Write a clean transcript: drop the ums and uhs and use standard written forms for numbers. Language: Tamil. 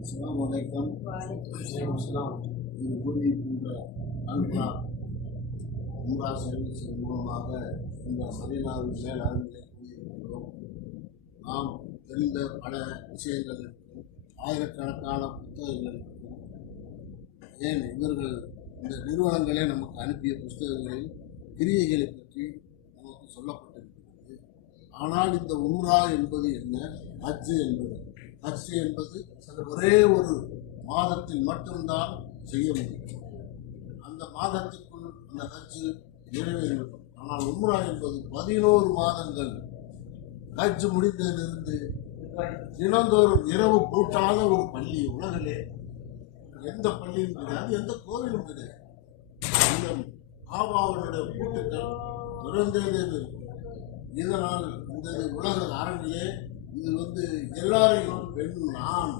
அஸ்ஸலாமு அலைக்கும். இது கூறியிருக்கின்ற அல்பா உம்ரா சர்வீஸ் மூலமாக இந்த மதீனாவின் மேலாண்மையை கூறியிருக்கிறோம். நாம் தெரிந்த பல விஷயங்கள் இருக்கும், ஆயிரக்கணக்கான புத்தகங்கள் இருக்கும். ஏன் இவர்கள் இந்த நிறுவனங்களே நமக்கு அனுப்பிய புத்தகங்களில் கிரியைகளை பற்றி நமக்கு சொல்லப்பட்டிருக்கிறது. ஆனால் இந்த உம்ரா என்பது என்ன, ஹஜ் என்பது ஒரே ஒரு மாதத்தில் மட்டும்தான் செய்ய முடியும். அந்த மாதத்திற்குள் அந்த ஹஜ் நிறைவேறிவிடும். ஆனால் உம்ரா என்பது 11 மாதங்கள். ஹஜ் முடிந்ததிலிருந்து தினந்தோறும் இரவு பூட்டாத ஒரு பள்ளி உலகிலே எந்த பள்ளியும் கிடையாது, எந்த கோவிலும் கிடையாது. இந்த காபாவினுடைய பூட்டுக்கள் திறந்தே இருக்கும். இதனால் இந்த உலக அரங்கிலே இது எல்லாரையும் நான்